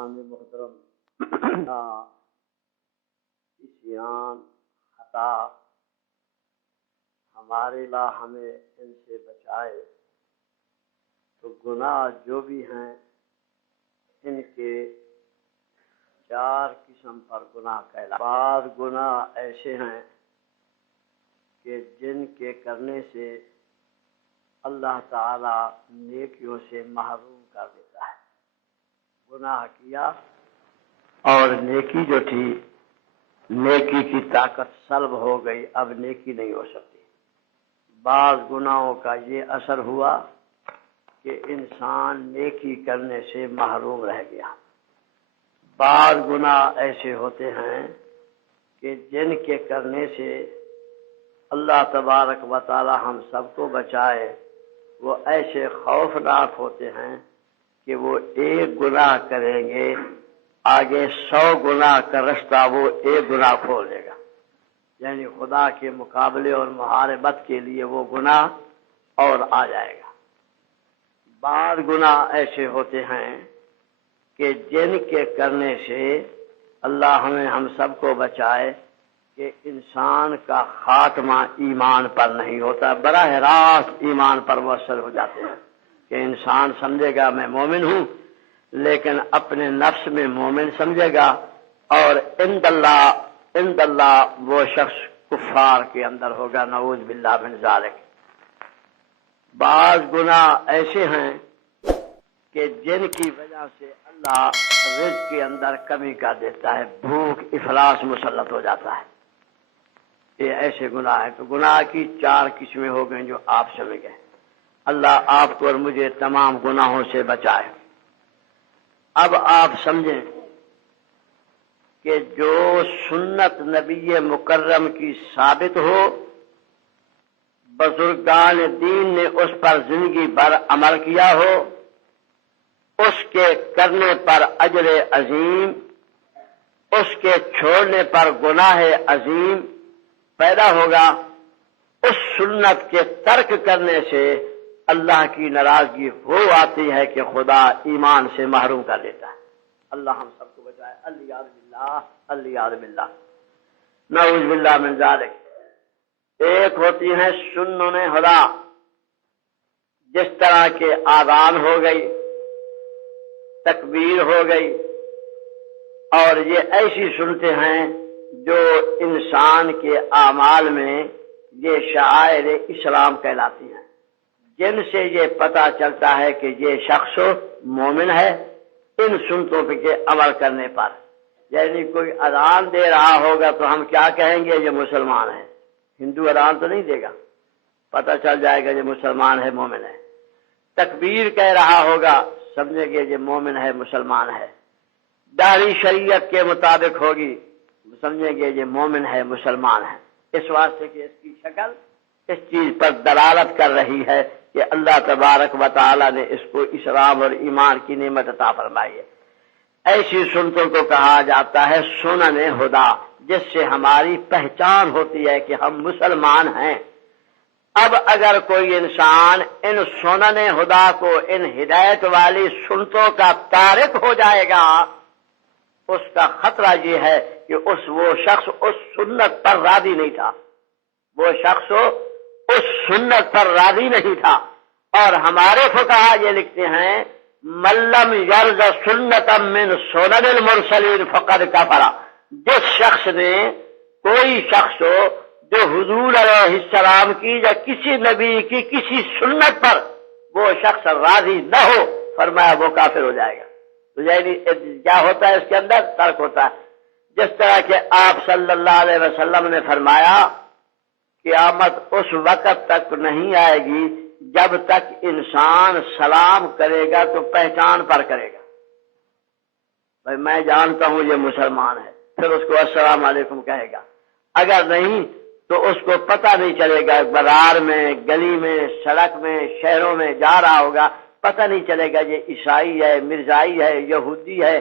محترم اسیان خطا ہمارے لا ہمیں ان سے بچائے، تو گناہ جو بھی ہیں ان کے چار قسم پر گناہ کہلاتے ہیں۔ بعض گناہ ایسے ہیں کہ جن کے کرنے سے اللہ تعالی نیکیوں سے محروم کر دیتا ہے۔ گناہ کیا اور نیکی جو تھی، نیکی کی طاقت سلب ہو گئی، اب نیکی نہیں ہو سکتی۔ بعض گناہوں کا یہ اثر ہوا کہ انسان نیکی کرنے سے محروم رہ گیا۔ بعض گناہ ایسے ہوتے ہیں کہ جن کے کرنے سے اللہ تبارک و تعالی ہم سب کو بچائے، وہ ایسے خوفناک ہوتے ہیں کہ وہ ایک گناہ کریں گے، آگے 100 گناہ کا رستہ وہ ایک گناہ کھول دے گا، یعنی خدا کے مقابلے اور محاربت کے لیے وہ گناہ اور آ جائے گا۔ بعض گناہ ایسے ہوتے ہیں کہ جن کے کرنے سے اللہ ہم سب کو بچائے کہ انسان کا خاتمہ ایمان پر نہیں ہوتا، براہ راست ایمان پر مؤثر ہو جاتے ہیں کہ انسان سمجھے گا میں مومن ہوں، لیکن اپنے نفس میں مومن سمجھے گا، اور عند اللہ وہ شخص کفار کے اندر ہوگا، نعوذ باللہ من ذالک۔ بعض گناہ ایسے ہیں کہ جن کی وجہ سے اللہ رزق کے اندر کمی کر دیتا ہے، بھوک افلاس مسلط ہو جاتا ہے۔ یہ ایسے گناہ ہیں۔ تو گناہ کی 4 قسمیں ہو گئیں جو آپ سمجھ گئے۔ اللہ آپ کو اور مجھے تمام گناہوں سے بچائے۔ اب آپ سمجھیں کہ جو سنت نبی مکرم کی ثابت ہو، بزرگان دین نے اس پر زندگی بھر عمل کیا ہو، اس کے کرنے پر اجر عظیم، اس کے چھوڑنے پر گناہ عظیم پیدا ہوگا۔ اس سنت کے ترک کرنے سے اللہ کی ناراضگی ہو آتی ہے کہ خدا ایمان سے محروم کر دیتا ہے۔ اللہ ہم سب کو بچائے۔ الیاذ باللہ، الیاذ باللہ، نعوذ باللہ من ذالک۔ ایک ہوتی ہیں سنن خدا، جس طرح کے آذان ہو گئی، تکبیر ہو گئی، اور یہ ایسی سنتے ہیں جو انسان کے اعمال میں یہ شعائر اسلام کہلاتی ہیں، جن سے یہ پتہ چلتا ہے کہ یہ شخص مومن ہے ان سنتوں کے عمل کرنے پر۔ یعنی کوئی اذان دے رہا ہوگا تو ہم کیا کہیں گے؟ یہ مسلمان ہے۔ ہندو اذان تو نہیں دے گا، پتہ چل جائے گا یہ مسلمان ہے، مومن ہے۔ تکبیر کہہ رہا ہوگا، سمجھیں گے یہ مومن ہے، مسلمان ہے۔ داڑھی شریعت کے مطابق ہوگی، سمجھیں گے یہ مومن ہے، مسلمان ہے۔ اس واسطے کہ اس کی شکل اس چیز پر دلالت کر رہی ہے کہ اللہ تبارک و تعالی نے اس کو اسلام اور ایمان کی نعمت عطا فرمائی ہے۔ ایسی سنتوں کو کہا جاتا ہے سنن خدا، جس سے ہماری پہچان ہوتی ہے کہ ہم مسلمان ہیں۔ اب اگر کوئی انسان ان سنن خدا کو، ان ہدایت والی سنتوں کا تارک ہو جائے گا، اس کا خطرہ یہ ہے کہ وہ شخص اس سنت پر راضی نہیں تھا، وہ شخص اس سنت پر راضی نہیں تھا۔ اور ہمارے فقہا یہ لکھتے ہیں من لم یرض سنتا من سنن المرسلین فقد کفر۔ جس شخص نے، کوئی شخص ہو جو حضور علیہ السلام کی یا کسی نبی کی کسی سنت پر وہ شخص راضی نہ ہو، فرمایا وہ کافر ہو جائے گا۔ تو یعنی کیا ہوتا ہے؟ اس کے اندر ترک ہوتا ہے۔ جس طرح کہ آپ صلی اللہ علیہ وسلم نے فرمایا قیامت اس وقت تک نہیں آئے گی جب تک انسان سلام کرے گا تو پہچان پر کرے گا، بھائی میں جانتا ہوں یہ مسلمان ہے، پھر اس کو السلام علیکم کہے گا۔ اگر نہیں تو اس کو پتہ نہیں چلے گا، بازار میں، گلی میں، سڑک میں، شہروں میں جا رہا ہوگا، پتہ نہیں چلے گا یہ عیسائی ہے، مرزائی ہے، یہودی ہے،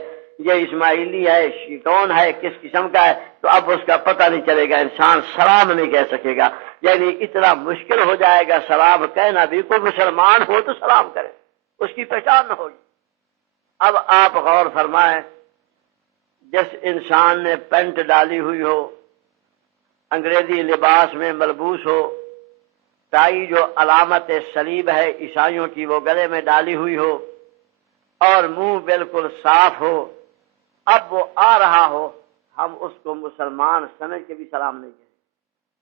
یہ اسماعیلی ہے، کون ہے، کس قسم کا ہے، تو اب اس کا پتہ نہیں چلے گا، انسان سلام نہیں کہہ سکے گا۔ یعنی اتنا مشکل ہو جائے گا سلام کہنا بھی، کوئی مسلمان ہو تو سلام کرے، اس کی پہچان نہ ہوگی۔ اب آپ غور فرمائیں، جس انسان نے پینٹ ڈالی ہوئی ہو، انگریزی لباس میں ملبوس ہو، ٹائی جو علامت صلیب ہے عیسائیوں کی وہ گلے میں ڈالی ہوئی ہو، اور منہ بالکل صاف ہو، اب وہ آ رہا ہو، ہم اس کو مسلمان سمجھ کے بھی سلام نہیں کہیں،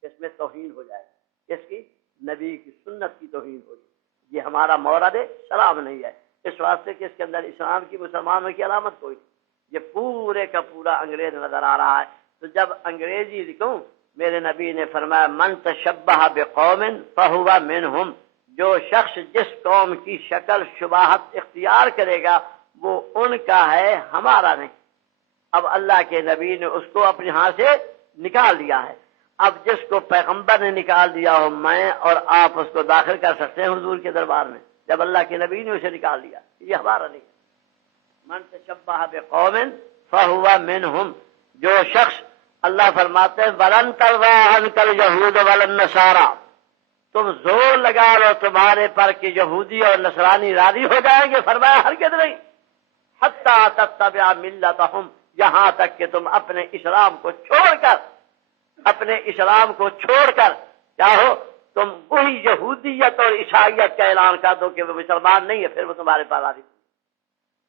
اس میں توہین ہو جائے، اس کی نبی کی سنت کی توہین ہوگی، یہ ہمارا مورد سلام نہیں ہے، اس واسطے کہ اس کے اندر اسلام کی مسلمانوں کی علامت کوئی نہیں، یہ پورے کا پورا انگریز نظر آ رہا ہے۔ تو جب انگریزی لکھوں، میرے نبی نے فرمایا من تشبہ بقوم فہو منہم، جو شخص جس قوم کی شکل شباہت اختیار کرے گا وہ ان کا ہے، ہمارا نہیں۔ اب اللہ کے نبی نے اس کو اپنے ہاں سے نکال دیا ہے، اب جس کو پیغمبر نے نکال دیا ہو، میں اور آپ اس کو داخل کر سکتے ہیں حضور کے دربار میں، جب اللہ کے نبی نے اسے نکال دیا، یہ ہمارا نہیں ہے۔ من تشبہ بقوم فہو منہم، جو شخص، اللہ فرماتے ہیں وَلَن تَرْضَىٰ عَنْكَ الْيَهُودُ وَلَا النَّصَارَىٰ، تم زور لگا لو تمہارے پر کہ یہودی اور نصرانی راضی ہو جائیں گے، فرمایا ہرگز نہیں، حَتَّىٰ تَتَّبِعَ مِلَّتَهُمْ، یہاں تک کہ تم اپنے اسلام کو چھوڑ کر چاہو تم وہی یہودیت اور عیسائیت کا اعلان کر دو کہ وہ مسلمان نہیں ہے، پھر وہ تمہارے پاس راضی۔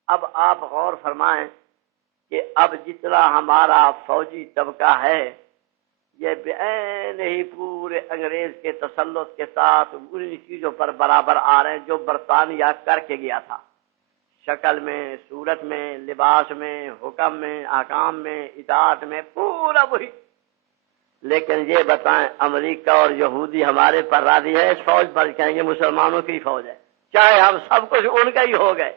اب آپ غور فرمائیں کہ اب جتنا ہمارا فوجی طبقہ ہے یہ بعین ہی پورے انگریز کے تسلط کے ساتھ ان چیزوں پر برابر آ رہے ہیں جو برطانیہ کر کے گیا تھا، شکل میں، صورت میں، لباس میں، حکم میں، احکام میں، اطاعت میں، پورا وہی۔ لیکن یہ بتائیں امریکہ اور یہودی ہمارے پر راضی ہے اس فوج پر؟ کہیں گے مسلمانوں کی فوج ہے، چاہے ہم سب کچھ ان کا ہی ہو گئے،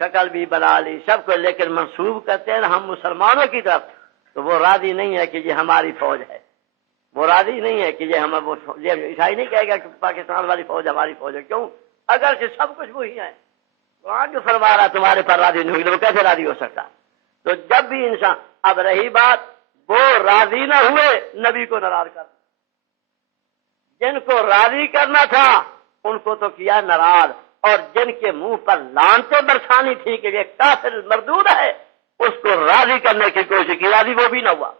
شکل بھی بنا لی سب کو، لیکن منسوب کرتے ہیں ہم مسلمانوں کی طرف، تو وہ راضی نہیں ہے کہ یہ ہماری فوج ہے، وہ راضی نہیں ہے کہ یہ عیسائی نہیں کہے گا کہ پاکستان والی فوج ہماری فوج ہے، کیوں؟ اگر سے سب کچھ وہی ہے، قرآن جو فرما رہا تمہارے پر راضی نہیں ہوگی، وہ کیسے راضی ہو سکتا؟ تو جب بھی انسان، اب رہی بات وہ راضی نہ ہوئے نبی کو ناراض کر، جن کو راضی کرنا تھا ان کو تو کیا ناراض، اور جن کے منہ پر لعنتیں برسانی تھی کہ یہ کافر مردود ہے اس کو راضی کرنے کی کوشش کی، راضی وہ بھی نہ ہوا،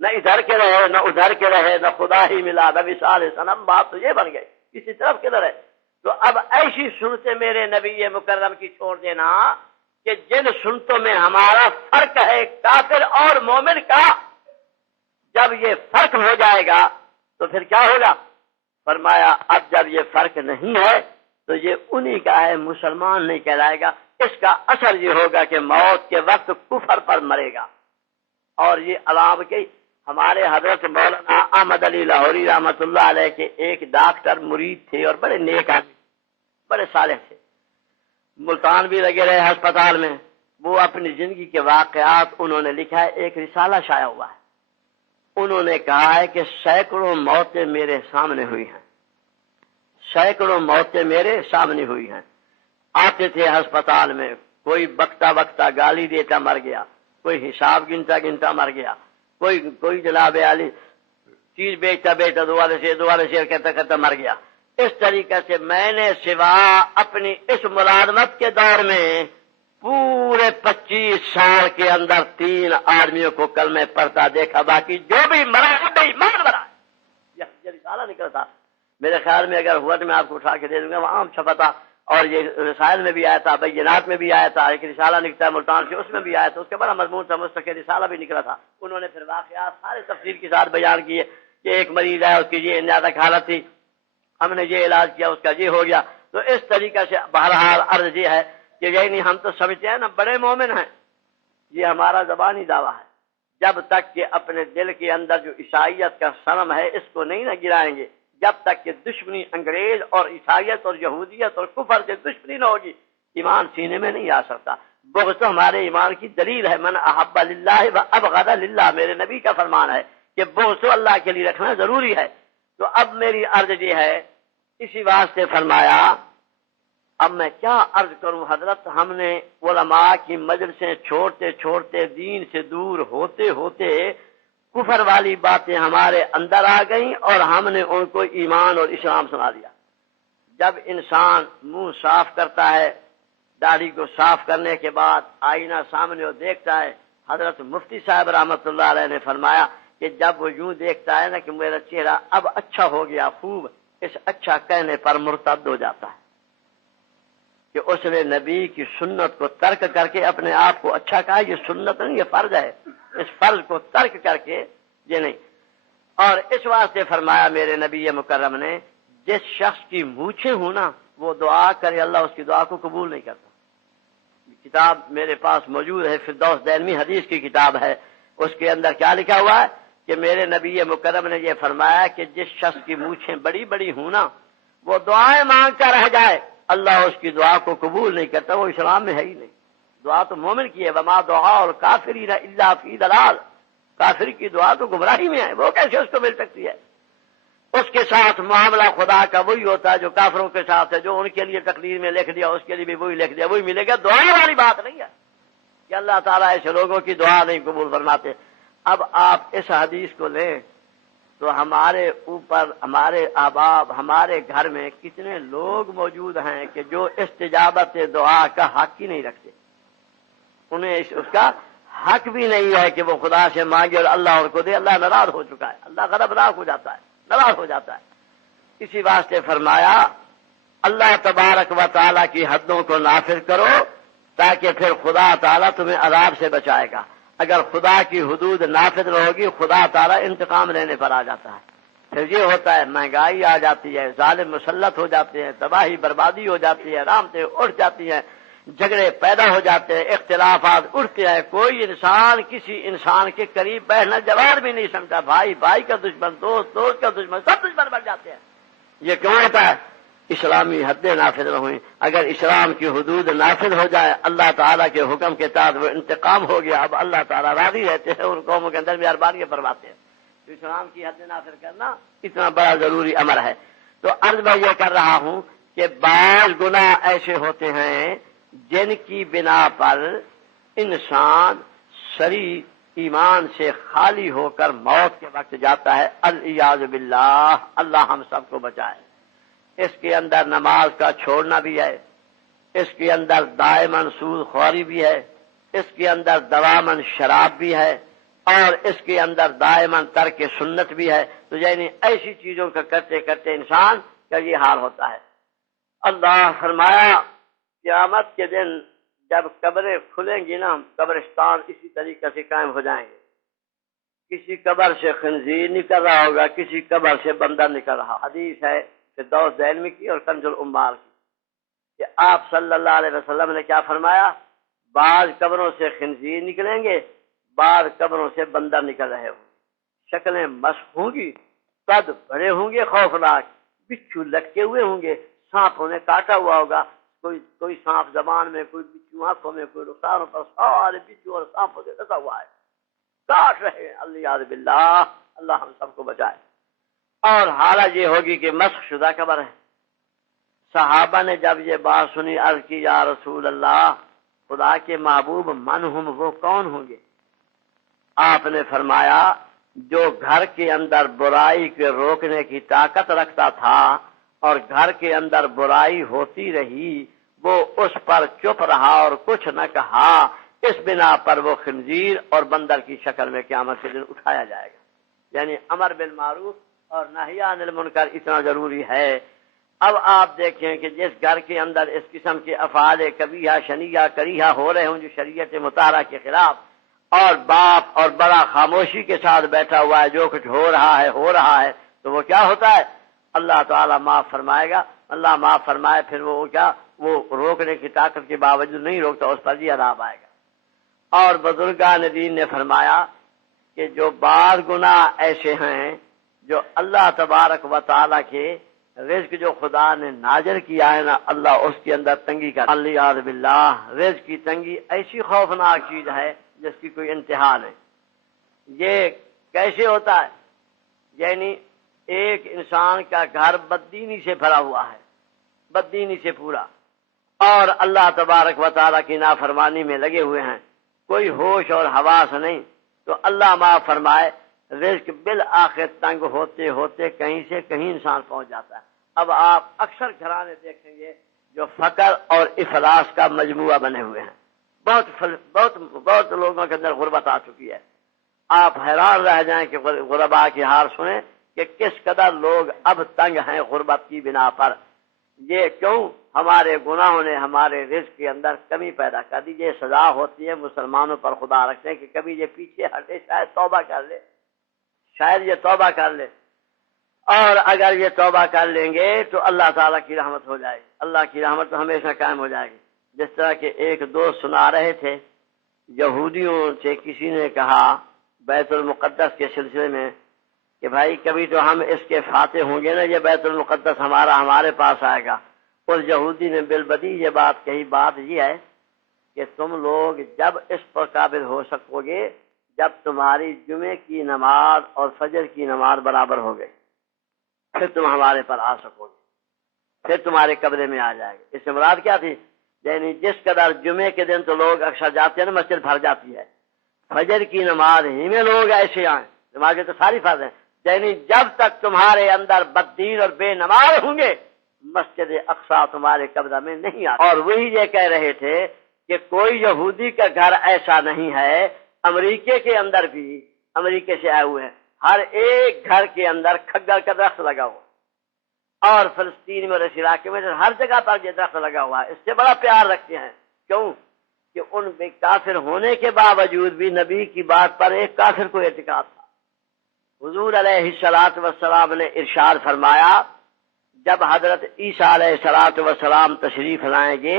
نہ ادھر کے رہے نہ ادھر کے رہے، نہ خدا ہی ملا نہ وصال صنم، بات تو یہ بن گئی، کسی طرف کدھر ہے؟ تو اب ایسی سنتیں میرے نبی مکرم کی چھوڑ دینا کہ جن سنتوں میں ہمارا فرق ہے کافر اور مومن کا، جب یہ فرق ہو جائے گا تو پھر کیا ہوگا؟ فرمایا اب جب یہ فرق نہیں ہے تو یہ انہی کا ہے، مسلمان نہیں کہلائے گا، اس کا اثر یہ ہوگا کہ موت کے وقت کفر پر مرے گا۔ اور یہ علام کی ہمارے حضرت مولانا احمد علی لاہوری رحمۃ اللہ علیہ کے ایک ڈاکٹر مرید تھے اور بڑے نیک آدمی، بڑے صالح تھے، ملتان بھی لگے رہے ہسپتال میں، وہ اپنی زندگی کے واقعات انہوں نے لکھا ہے، ایک رسالہ شائع ہوا ہے، انہوں نے کہا ہے کہ سینکڑوں موتیں میرے سامنے ہوئی ہیں، سینکڑوں موتیں میرے سامنے ہوئی ہیں، آتے تھے ہسپتال میں، کوئی بکتا بکتا گالی دیتا مر گیا، کوئی حساب گنتا گنتا مر گیا، کوئی جناب علی چیز بیچتا بیچتا دوبارہ شیر کہتا کہتا مر گیا۔ اس طریقے سے میں نے سوا اپنی اس ملازمت کے دور میں پورے 25 سال کے اندر 3 آدمیوں کو کلمہ پڑھتا دیکھا، باقی جو بھی مرا نہیں مرا۔ یہ رسالہ نکلا تھا، میرے خیال میں اگر ہوا تو میں آپ کو اٹھا کے دے دوں گا، وہ عام چھپا تھا، اور یہ رسائل میں بھی آیا تھا، بینات میں بھی آیا تھا، ایک رسالہ نکتا ہے ملتان سے اس میں بھی آیا تھا، اس کے بڑا مضمون تھا، مستقل رسالہ بھی نکلا تھا۔ انہوں نے پھر واقعات سارے تفصیل کے ساتھ بیان کیے کہ ایک مریض ہے، اس کی یہ نازک حالت تھی، ہم نے یہ علاج کیا، اس کا یہ ہو گیا۔ تو اس طریقے سے بہرحال عرض یہ ہے کہ یعنی ہم تو سمجھتے ہیں نا بڑے مومن ہیں، یہ ہمارا زبانی دعویٰ ہے، جب تک کہ اپنے دل کے اندر جو عیسائیت کا صنم ہے اس کو نہیں نہ گرائیں گے، جب تک کہ دشمنی انگریز اور عیسائیت اور یہودیت اور کفر سے دشمنی نہ ہوگی، ایمان سینے میں نہیں آ سکتا۔ بغض تو ہمارے ایمان کی دلیل ہے، من احب للہ و ابغض للہ، میرے نبی کا فرمان ہے کہ بغض تو اللہ کے لیے رکھنا ضروری ہے۔ تو اب میری عرض یہ ہے، اسی واسطے فرمایا اب میں کیا عرض کروں حضرت، ہم نے علماء کی مجلسیں چھوڑتے چھوڑتے دین سے دور ہوتے ہوتے کفر والی باتیں ہمارے اندر آ گئیں اور ہم نے ان کو ایمان اور اسلام سنا دیا۔ جب انسان منہ صاف کرتا ہے، داڑھی کو صاف کرنے کے بعد آئینہ سامنے وہ دیکھتا ہے. حضرت مفتی صاحب رحمت اللہ علیہ نے فرمایا کہ جب وہ یوں دیکھتا ہے نا کہ میرا چہرہ اب اچھا ہو گیا خوب، اس اچھا کہنے پر مرتد ہو جاتا ہے کہ اس نے نبی کی سنت کو ترک کر کے اپنے آپ کو اچھا کہا. یہ سنت نہیں، یہ فرض ہے. اس فرض کو ترک کر کے یہ نہیں. اور اس واسطے فرمایا میرے نبی مکرم نے جس شخص کی مونچھیں ہوں نا وہ دعا کرے اللہ اس کی دعا کو قبول نہیں کرتا. کتاب میرے پاس موجود ہے، فردوس دینوی حدیث کی کتاب ہے. اس کے اندر کیا لکھا ہوا ہے کہ میرے نبی مکرم نے یہ فرمایا کہ جس شخص کی مونچھیں بڑی بڑی ہوں نا وہ دعائیں مانگ کر رہ جائے اللہ اس کی دعا کو قبول نہیں کرتا. وہ اسلام میں ہے ہی نہیں. دعا تو مومن کی ہے. وما دعا اور کافرین الا فی ضلال. کافر کی دعا تو گمراہی میں ہے، وہ کیسے اس کو مل سکتی ہے؟ اس کے ساتھ معاملہ خدا کا وہی ہوتا ہے جو کافروں کے ساتھ ہے. جو ان کے لیے تقدیر میں لکھ دیا اس کے لیے بھی وہی لکھ دیا، وہی ملے گا. دعا والی بات نہیں ہے کہ اللہ تعالیٰ ایسے لوگوں کی دعا نہیں قبول فرماتے. اب آپ اس حدیث کو لیں تو ہمارے اوپر ہمارے احباب ہمارے گھر میں کتنے لوگ موجود ہیں کہ جو استجابت دعا کا حق ہی نہیں رکھتے. انہیں اس کا حق بھی نہیں ہے کہ وہ خدا سے مانگے اور اللہ ان کو دے. اللہ ناراض ہو چکا ہے، اللہ غضبناک ہو جاتا ہے، ناراض ہو جاتا ہے. اسی واسطے فرمایا اللہ تبارک و تعالیٰ کی حدوں کو نافذ کرو تاکہ پھر خدا تعالیٰ تمہیں عذاب سے بچائے گا. اگر خدا کی حدود نافذ نہ ہوگی خدا تعالیٰ انتقام لینے پر آ جاتا ہے. پھر یہ ہوتا ہے مہنگائی آ جاتی ہے، ظالم مسلط ہو جاتے ہیں، تباہی بربادی ہو جاتی ہے، رحمتیں اٹھ جاتی ہیں، جھگڑے پیدا ہو جاتے ہیں، اختلافات اٹھتے ہیں. کوئی انسان کسی انسان کے قریب بیٹھنا جواب بھی نہیں سمجھتا. بھائی بھائی کا دشمن، دوست دوست کا دشمن، سب دشمن بن جاتے ہیں. یہ کیوں ہوتا ہے؟ اسلامی حدیں نافذ نہ ہوئیں. اگر اسلام کی حدود نافذ ہو جائے اللہ تعالیٰ کے حکم کے تحت وہ انتقام ہو گیا. اب اللہ تعالیٰ راضی رہتے ہیں، ان قوموں کے اندر مہربانی فرماتے ہیں. تو اسلام کی حدیں نافذ کرنا اتنا بڑا ضروری امر ہے. تو عرض میں یہ کر رہا ہوں کہ بعض گناہ ایسے ہوتے ہیں جن کی بنا پر انسان صریح ایمان سے خالی ہو کر موت کے وقت جاتا ہے. العیاذ باللہ، اللہ ہم سب کو بچائے. اس کے اندر نماز کا چھوڑنا بھی ہے، اس کے اندر دائماً سود خوری بھی ہے، اس کے اندر دواراً شراب بھی ہے، اور اس کے اندر دائماً ترک سنت بھی ہے. تو یعنی ایسی چیزوں کا کرتے کرتے انسان کا یہ حال ہوتا ہے. اللہ فرمایا قیامت کے دن جب قبریں کھلیں گی نا قبرستان اسی طریقے سے قائم ہو جائیں گے. کسی قبر سے خنزیر نکل رہا ہوگا، کسی قبر سے بندر نکل رہا. حدیث ہے فردوس دینوی کی اور کنز العمال کی کہ آپ صلی اللہ علیہ وسلم نے کیا فرمایا؟ بعض قبروں سے خنزیر نکلیں گے، بعض قبروں سے بندر نکل رہے ہوں. شکلیں مسخ ہوں گی، قد بڑے ہوں گے خوفناک، بچھو لٹکے ہوئے ہوں گے، سانپوں نے کاٹا ہوا ہوگا. کوئی سانپ زبان میں، کوئی بچھو آنکھوں میں، کوئی رخساروں پر، سارے بچھو اور سانپوں سے ڈسا ہوا ہے، کاٹ رہے ہیں. العیاذ باللہ، اللہ ہم سب کو بچائے. اور حالت یہ ہوگی کہ مسخ شدہ قبر ہے. صحابہ نے جب یہ بات سنی عرض کی یا رسول اللہ، خدا کے محبوب من ہم، وہ کون ہوں گے؟ آپ نے فرمایا جو گھر کے اندر برائی کے روکنے کی طاقت رکھتا تھا اور گھر کے اندر برائی ہوتی رہی وہ اس پر چپ رہا اور کچھ نہ کہا، اس بنا پر وہ خنزیر اور بندر کی شکل میں قیامت کے دن اٹھایا جائے گا. یعنی امر بالمعروف اور نہی عن المنکر اتنا ضروری ہے. اب آپ دیکھیں کہ جس گھر کے اندر اس قسم کے افعال کبیحہ شنیعہ کریہہ ہو رہے ہوں جو شریعت مطہرہ کے خلاف، اور باپ اور بڑا خاموشی کے ساتھ بیٹھا ہوا ہے، جو کچھ ہو رہا ہے، تو وہ کیا ہوتا ہے؟ اللہ تعالیٰ معاف فرمائے گا. اللہ معاف فرمائے پھر وہ کیا، وہ روکنے کی طاقت کے باوجود نہیں روکتا، اس پر بھی عذاب آئے گا. اور بزرگان دین نے فرمایا کہ جو بعض گناہ ایسے ہیں جو اللہ تبارک و تعالیٰ کے رزق جو خدا نے نازل کیا ہے نا، اللہ اس کے اندر تنگی کا. العیاذ باللہ، رزق کی تنگی ایسی خوفناک چیز ہے جس کی کوئی انتہا نہیں. یہ کیسے ہوتا ہے؟ یعنی ایک انسان کا گھر بددینی سے بھرا ہوا ہے، بددینی سے پورا، اور اللہ تبارک و تعالیٰ کی نافرمانی میں لگے ہوئے ہیں، کوئی ہوش اور حواس نہیں. تو اللہ معاف فرمائے رزق بالآخر تنگ ہوتے ہوتے کہیں سے کہیں انسان پہنچ جاتا ہے. اب آپ اکثر گھرانے دیکھیں گے جو فقر اور افلاس کا مجموعہ بنے ہوئے ہیں. بہت لوگوں کے اندر غربت آ چکی ہے. آپ حیران رہ جائیں کہ غربا کی حال سنیں کہ کس قدر لوگ اب تنگ ہیں غربت کی بنا پر. یہ کیوں؟ ہمارے گناہوں نے ہمارے رزق کے اندر کمی پیدا کر دی. یہ سزا ہوتی ہے مسلمانوں پر خدا رکھتے ہیں کہ کبھی یہ پیچھے ہٹے، شاید توبہ کر لے، شاید یہ توبہ کر لے. اور اگر یہ توبہ کر لیں گے تو اللہ تعالیٰ کی رحمت ہو جائے گی. اللہ کی رحمت تو ہمیشہ قائم ہو جائے گی. جس طرح کہ ایک دوست سنا رہے تھے، یہودیوں سے کسی نے کہا بیت المقدس کے سلسلے میں کہ بھائی کبھی تو ہم اس کے فاتح ہوں گے نا، یہ بیت المقدس ہمارے پاس آئے گا. اس یہودی نے بالبدی یہ بات کہی. بات یہ ہے کہ تم لوگ جب اس پر قابل ہو سکو گے جب تمہاری جمعے کی نماز اور فجر کی نماز برابر ہو گئی، پھر تم ہمارے پر آ سکو گے، پھر تمہارے قبضے میں آ جائے گا. اس سے مراد کیا تھی؟ یعنی جس قدر جمعے کے دن تو لوگ اکثر جاتے ہیں نا، مسجد بھر جاتی ہے، فجر کی نماز ہی میں لوگ ایسے آئیں، نمازیں تو ساری فرض ہیں، یعنی جب تک تمہارے اندر بددین اور بے نماز ہوں گے مسجد اقصی تمہارے قبضہ میں نہیں آتا. اور وہی یہ کہہ رہے تھے کہ کوئی یہودی کا گھر ایسا نہیں ہے، امریکہ کے اندر بھی، امریکہ سے آئے ہوئے ہیں، ہر ایک گھر کے اندر کھگل کا درخت لگا ہوا، اور فلسطین میں اور اس علاقے میں ہر جگہ پر یہ درخت لگا ہوا ہے. اس سے بڑا پیار رکھتے ہیں. کیوں؟ کہ ان میں کافر ہونے کے باوجود بھی نبی کی بات پر ایک کافر کو اعتقاد تھا. حضور علیہ الصلوۃ والسلام نے ارشاد فرمایا جب حضرت عیسیٰ علیہ الصلوۃ والسلام تشریف لائیں گے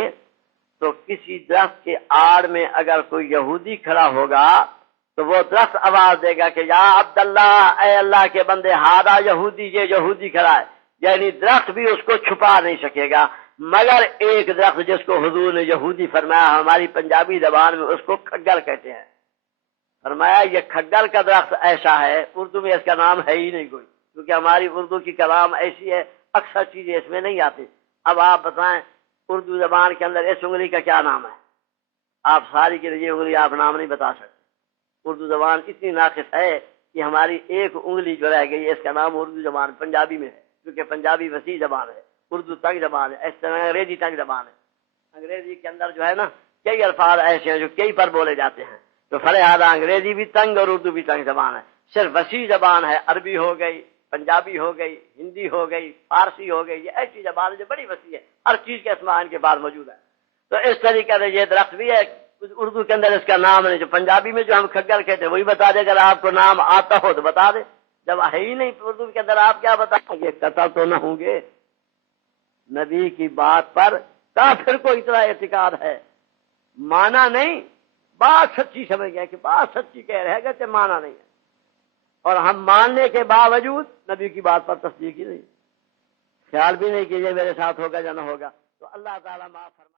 تو کسی درخت کے آڑ میں اگر کوئی یہودی کھڑا ہوگا تو وہ درخت آواز دے گا کہ یا عبداللہ، اے اللہ کے بندے، ہادہ یہودی، یہ یہودی کھڑا ہے. یعنی درخت بھی اس کو چھپا نہیں سکے گا، مگر ایک درخت جس کو حضور نے یہودی فرمایا، ہماری پنجابی زبان میں اس کو کھگل کہتے ہیں. فرمایا یہ کھگل کا درخت ایسا ہے، اردو میں اس کا نام ہے ہی نہیں کوئی، کیونکہ ہماری اردو کی کلام ایسی ہے اکثر چیزیں اس میں نہیں آتی. اب آپ بتائیں اردو زبان کے اندر اس انگلی کا کیا نام ہے؟ آپ ساری کی یہ انگلی آپ نام نہیں بتا سکتے. اردو زبان اتنی ناقص ہے کہ ہماری ایک انگلی جو رہ گئی، اس کا نام اردو زبان پنجابی میں ہے، کیونکہ پنجابی وسیع زبان ہے، اردو تنگ زبان ہے. اس طرح انگریزی تنگ زبان ہے. انگریزی کے اندر جو ہے نا کئی الفاظ ایسے ہیں جو کئی پر بولے جاتے ہیں، تو فلہذا انگریزی بھی تنگ اور اردو بھی تنگ زبان ہے. صرف وسیع زبان ہے، عربی ہو گئی، پنجابی ہو گئی، ہندی ہو گئی، فارسی ہو گئی، یہ ایسی زبان ہے جو بڑی وسیع ہے، ہر چیز کے اسمان کے بعد موجود ہے. تو اس طریقے سے یہ درخت بھی ہے، اردو کے اندر اس کا نام نہیں، جو پنجابی میں جو ہم کھگل کہتے ہیں وہی بتا دے. اگر آپ کو نام آتا ہو تو بتا دے، جب ہے ہی نہیں اردو کے اندر آپ کیا بتائیں گے؟ قطع تو نہ ہوں گے. نبی کی بات پر کافر کو اتنا اعتقاد ہے، مانا نہیں، بات سچی سمجھ گئے کہ بات سچی کہہ رہے گا، مانا نہیں ہے، اور ہم ماننے کے باوجود نبی کی بات پر تصدیق ہی نہیں، خیال بھی نہیں کیجیے میرے ساتھ ہوگا یا نہ ہوگا. تو اللہ تعالیٰ معاف فرمائے.